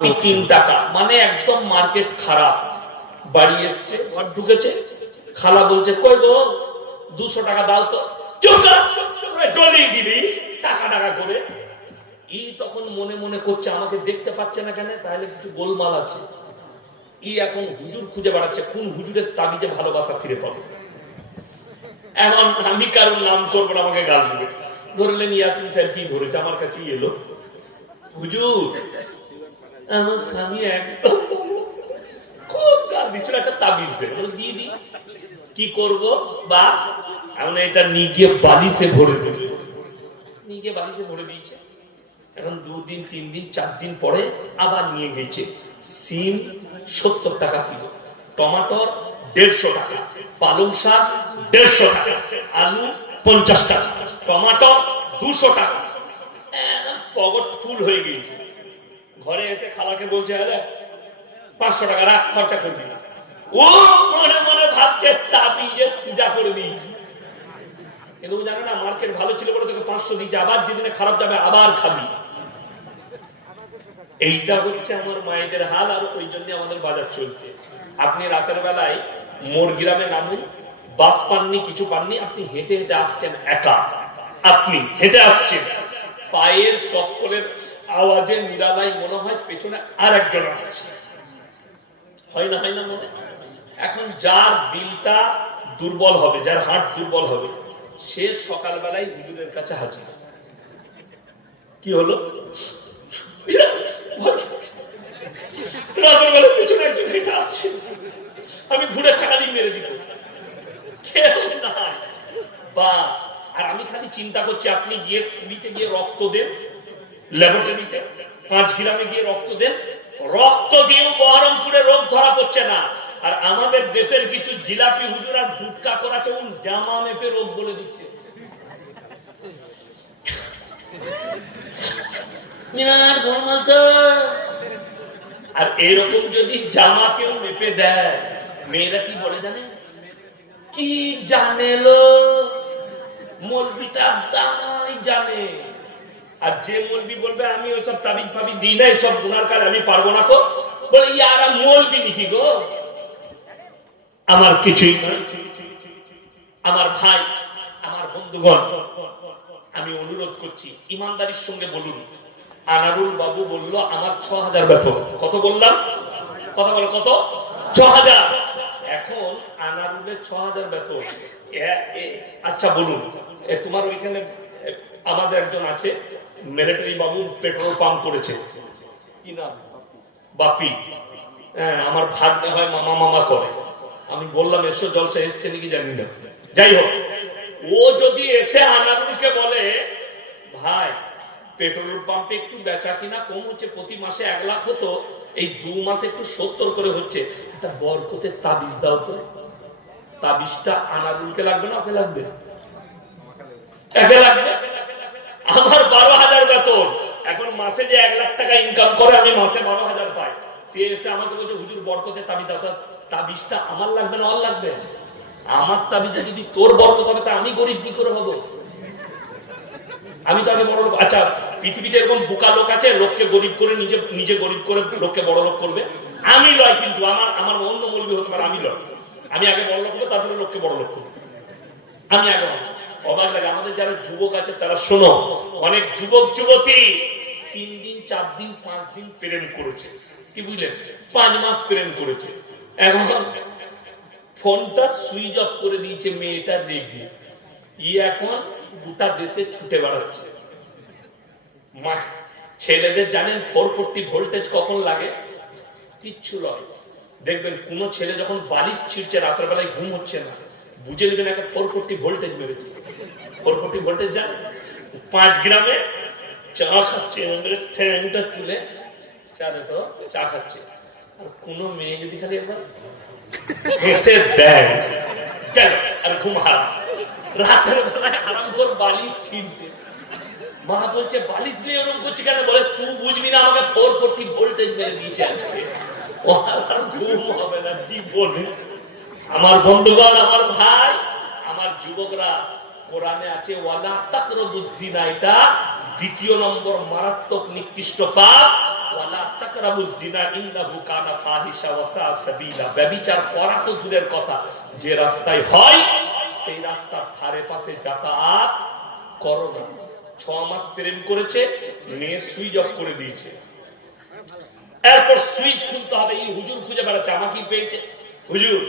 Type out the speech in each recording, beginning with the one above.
তিন টাকা মানে একদম মার্কেট খারাপ। বাড়ি এসছে, ঘর ঢুকেছে। খালা বলছে, কই গো, দুশো টাকা দাও তো। জ্বলিয়ে দিলি টাকা টাকা করে। ই তখন মনে মনে করছে, আমাকে দেখতে পাচ্ছে না কেন? তাহলে কিছু গোলমাল আছে। ই এখন হুজুর খুঁজে বেড়াচ্ছে, কোন হুজুরের তাবিজে ভালোবাসা ফিরে পাবে? এখন আমি কারোর নাম করব না, আমাকে গাল দিবে। ধরলেন ইয়াসিন সাহেব কি ধরেছে? আমার কাছেই এলো। হুজুর আমার স্বামী খুব গাল একটা তাবিজ দে বলে, দিয়ে দি। কি করব, বা? এখন এটা নিয়ে বালিশে ভরে দেবে নিয়ে বালিশে ভরে দিয়েছে। এখন দুদিন তিন দিন চার দিন পরে আবার নিয়ে গেছে। সিম সত্তর টাকা কিলো, টমাটোর দেড়শো টাকা, পালং শাক দেড়শো টাকা, আলু পঞ্চাশ টাকা টমাটো দুশো টাকা। পগট ফুল হয়ে গিয়েছে। ঘরে এসে খালাকে বলছে পাঁচশো টাকা রাখ, খরচা করবি ও মনে মনে ভাবছে তাবিজে সুজা করে দিয়েছি। কিন্তু জানে না মার্কেট ভালো ছিল বলে তোকে পাঁচশো দিয়েছে, আবার যেদিনে খারাপ যাবে আবার খাবি। এইটা হচ্ছে আমার মায়েদের হাল আর ওই জন্য আমাদের বাজার চলছে। আপনি রাতের বেলায় মোর গ্রামে নামুন, বাস পাননি, কিছু পাননি, আপনি হেঁটে হেঁটে আসছেন একা। আপনি হেঁটে আসছেন। পায়ের চপ্পলের আওয়াজে নিরালাই মনে হয় পেছনে আর একজন আসছে। হয় না হয় না মনে? এখন যার দিলটা দুর্বল হবে, যার হাট দুর্বল হবে, সে সকালবেলায় হুজুরের কাছে হাজির। কি হলো? রাতের বেলা পেছনে একজন আসছে। আমি ঘুরে থাকালি মেরে দিব। কেউ নাই। বাস। আর আমি খালি চিন্তা করছি আপনি গিয়ে কুড়িতে গিয়ে রক্ত দেন ল্যাবরেটরিতে পাঁচ গ্রামে গিয়ে রক্ত দেন। রক্ত দিয়েও বহরমপুরে রোগ ধরা পড়ছে না। আর আমাদের দেশের কিছু জিলাপি হুজুর আর গুটকা করা চলুন জামা মেপে রোগ বলে দিচ্ছে। আর এরকম যদি জামা কেউ মেপে দেয় মেয়েরা কি বলে জানে? কি জানে লো? আর যে মলবি বলবে, আমি তাবিজ দিই না সব গুনার কাজ আমি পারব না বলে ইয়ারা লিখি গো? আমার কিছুই আমার ভাই, আমার বন্ধুগণ, আমি অনুরোধ করছি, ইমানদারির সঙ্গে বলুন। আনারুল বাবু বলল, আমার ছ হাজার বেতন। কত বললাম? কথা বলো, কত? ছ হাজার। এখন আনারুলের ছ হাজার বেতন। আচ্ছা বলুন। তোমার ওইখানে আমাদের একজন আছে মিলিটারি বাবু পেট্রোল পাম্প করেছে। কি নাম? বাপি। হ্যাঁ আমার ভাগ্নে হয় মামা মামা করে। আমি বললাম এসো জলসা এসছে নাকি জানি না। যাই হোক ও যদি এসে আনারুলকে বলে ভাই পেট্রোল পাম্পে একটু বেচা কিনা কম হচ্ছে প্রতি মাসে এক লাখ হতো এই দু মাসে একটু সত্তর করে হচ্ছে একটা বরকতের তাবিজ দাও তো। তাবিজটা আনারুলকে লাগবে না ওকে লাগবে আমার বারো হাজার বেতন। এখন মাসে যে এক লাখ টাকা ইনকাম করে, আমি মাসে বারো হাজার পাই। সে এসে আমাকে বলছে, হুজুর বরকতে তাবিজ দাও। তো তাবিজটা আমার লাগবে না লাগবে? আমার তাবিজে যদি তোর বরকত হবে, তা আমি গরিব, কি করে হব? আমি তো আগে বড় লোক আচ্ছা পৃথিবীতে এরকম বোকা লোক আছে, লোককে গরিব করে নিজে নিজে গরিব করে লোককে বড় লোক করবে? আমি লয় কিন্তু, আমার আমার অন্য মৌলবি হতে পারে, আমি লয়। আমি আগে বড় লোক করব তারপরে লোককে বড় লোক করব। আমি আগে হব। অবাক লাগে। আমাদের যারা যুবক আছে, তারা শোনো, অনেক যুবক, যুবতী তিন দিন, চার দিন, পাঁচ দিন প্রেম করেছে। কি বুঝলেন? পাঁচ মাস প্রেম করেছে। এখন ফোনটা সুইচ অফ করে দিয়েছে মেয়েটা রেগে। ই এখন গোটা দেশে ছুটে বেড়াচ্ছে। ছেলেদের জানেন ফোর ফোরটি ভোল্টেজ কখন লাগে? কিচ্ছু নয় দেখবেন, কোন ছেলে যখন বালিশ ছিঁড়ছে রাতের বেলায় ঘুম হচ্ছে না। বুঝে নেবেন একটা ফোর ফোরটি ভোল্টেজ মেরেছে। ফোর ফোরটি ভোল্টেজ জানেন? পাঁচ গ্রামে চা খাচ্ছে ঠ্যাংটা তুলে। চা তো, চা খাচ্ছে। আর কোনো মেয়ে যদি খালি একবার হেসে দেয় আর ঘুম হারাম। রাতের বেলায় আরাম কর বালিশ ছিঁড়ছে। মা বলছে, বালিশ নিয়ে ওরকম করছে কেন? বলে, তুই বুঝবি না, আমাকে ফোর ফোরটি ভোল্টেজ মেরে দিয়েছে আজকে। ও আর ঘুম হবে না, জীবনে। আমার বন্ধুগণ, আমার ভাই, আমার যুবকরা কোরআনে আছে, ওয়ালা তাকরবুজ এটা দ্বিতীয় নম্বর মারাত্মক নিকৃষ্ট পাপ। ওয়ালা তাকরাবুজ ইন্নাহু কানা ফাহিশা ওয়া সাআ সাবিলা ব্যভিচার করা তো দূরের কথা। যে রাস্তায় হয়, সেই রাস্তার ধারে পাশে যাতায়াত করো না। ছ মাস প্রেম করেছে, মেয়ে সুইচ অফ করে দিয়েছে। এরপর সুইচ খুলতে হবে, এই হুজুর খুঁজে বেড়াচ্ছে, আমাকেই পেয়েছে। হুজুর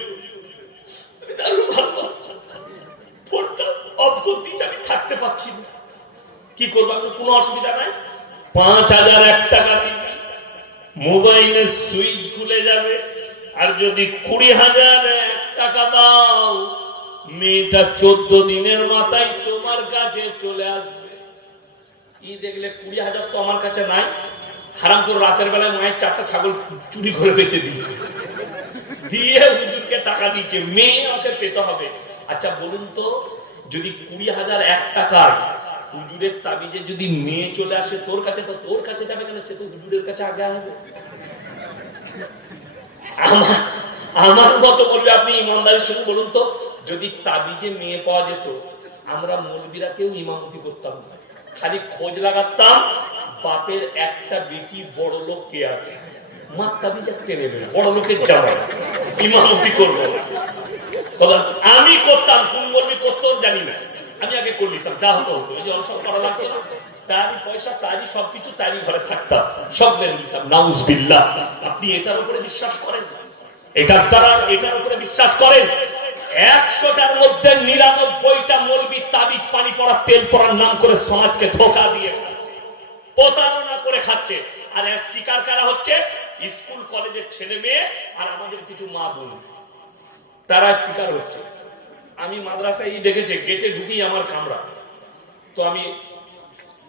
আমি দারুণ ভালোবাসতাম ফোনটা অফ করে দিয়েছে আমি থাকতে পারছি না। কি করব আমি কোনো অসুবিধা নাই? পাঁচ হাজার এক টাকা মোবাইলের সুইচ খুলে যাবে। আর যদি কুড়ি হাজার এক টাকা দাও, মেয়েটা চোদ্দ দিনের মাথায় তোমার কাছে চলে আসবে। ই দেখলে কুড়ি হাজার তো আমার কাছে নাই। হারাম করে রাতের বেলায় মায়ের চারটা ছাগল চুরি করে বেঁচে দিয়েছে। দিয়ে হুজুরকে টাকা দিচ্ছে মেয়ে ওকে পেতে হবে। আচ্ছা বলুন তো যদি কুড়ি হাজার এক টাকায় হুজুরের তাবিজে যদি মেয়ে চলে আসে তোর কাছে তো তোর কাছে যাবে কেন? সে তো হুজুরের কাছে আগে আসবে। আমার মতো বলবে আপনি ইমানদারের সঙ্গে বলুন তো যদি তাবিজে মেয়ে পাওয়া যেত আমরা মৌলবীরা কেউ ইমামতি করতাম না। খালি খোঁজ লাগাতাম বাপের একটা বেটি বড় লোক কে আছে? মার তাবিজ টেনে নেবে বড় লোকের জামাই। ইমামতি করব বললাম, আমি করতাম কোন মৌলবী করতো জানি না। আমি আগে করে নিতাম যা হতো হতো। এই যে অনশন করা লাগতো। না, তারই পয়সা তারই সবকিছু তারই ঘরে থাকতাম। সব মেনে নিতাম। নাউজ বিল্লাহ আপনি এটার উপরে বিশ্বাস করেন? এটার দ্বারা এটার উপরে বিশ্বাস করেন? একশোটার মধ্যে নিরানব্বইটা মলবি তাবিজ পানি পড়া তেল পড়ার নাম করে সমাজকে ধোকা দিয়ে প্রতারণা করে খাচ্ছে। আর এর শিকার কারা হচ্ছে? স্কুল কলেজের ছেলে মেয়ে আর আমাদের কিছু মা বোন। তারা শিকার হচ্ছে। আমি মাদ্রাসায় দেখেছি গেটে ঢুকি আমার কামরা। তো আমি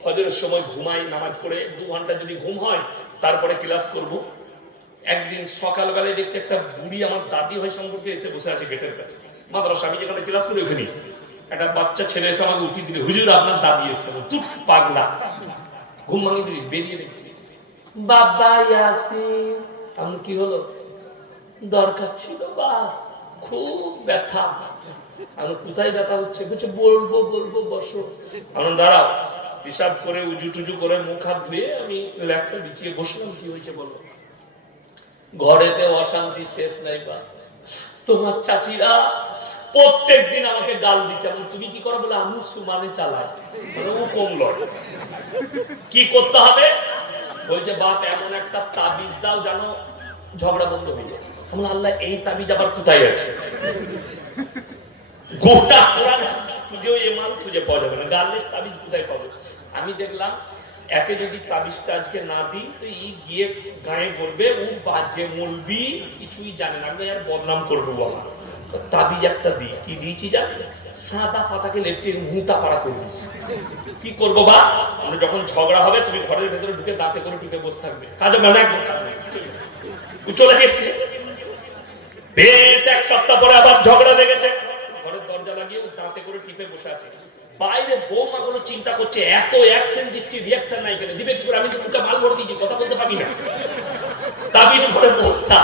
ফজরের সময় ঘুমাই নামাজ পড়ে দু ঘণ্টা যদি ঘুম হয় তারপরে ক্লাস করব। একদিন সকালবেলায় দেখছি একটা বুড়ি আমার দাদি হয় সম্পর্কে এসে বসে আছে গেটের কাছে। মাদ্রাসা আমি যেখানে ক্লাস করি ওখানে একটা বাচ্চা ছেলে এসে আমাকে উঠি দিলে হুজুর আপনার দাদি এসে তুই পাগলা। ঘুম ভাঙি দিলি বেরিয়ে দেখছি। বাবা ইয়াসিন। আমি কি হলো? দরকার ছিল বা খুব ব্যথা। আমি কোথায় ব্যথা হচ্ছে? বলছে, বলব বলব, বসো। আমি দাঁড়াও করে উজু টুজু করে মুখ হাত ধুয়ে আমি ল্যাপটপ বিছিয়ে বসলাম। কি হয়েছে বলো? ঘরেতে অশান্তি শেষ নাই বা? তোমার চাচিরা প্রত্যেক দিন আমাকে গাল দিচ্ছে। আমি তুমি কি করো? বলে, আমি সুমানে চালাই। ও কি করতে হবে? বলছে, বাপ, এমন একটা তাবিজ দাও জানো ঝগড়া বন্ধ হয়ে যায়। আমরা আল্লাহ, এই তাবিজ আবার কোথায় আছে? গোটা কোরআন খুঁজেও খুঁজে পাওয়া যাবে না। তাবিজ কোথায় আমি দেখলাম, একে যদি তাবিজটা আজকে না দিই, তো ই গিয়ে গায়ে বলবে ও বাজে মলবি, কিছুই জানে না। আমি আর বদনাম করব বাবা তাবিজ একটা দিই। কি দিয়েছি জানি? সাদা পাতাকে লেপটে মুটা পাড়া করে কি করব বা? আমরা যখন ঝগড়া হবে, তুমি ঘরের ভেতরে ঢুকে দাঁতে করে টিপে বসে থাকবে। কাজে মানে চলে গেছে। বেশ এক সপ্তাহ পরে আবার ঝগড়া লেগেছে। ঘরের দরজা লাগিয়ে দাঁতে করে টিপে বসে আছে। বাইরে বৌমা গুলো চিন্তা করছে, এত অ্যাকশন দিচ্ছি রিয়াকশন নাই কেন? দিবে কি করে? আমি তো মুখে মাল ভরে দিয়েছি, কথা বলতে পারি না। তাবিজ করে বস্তা।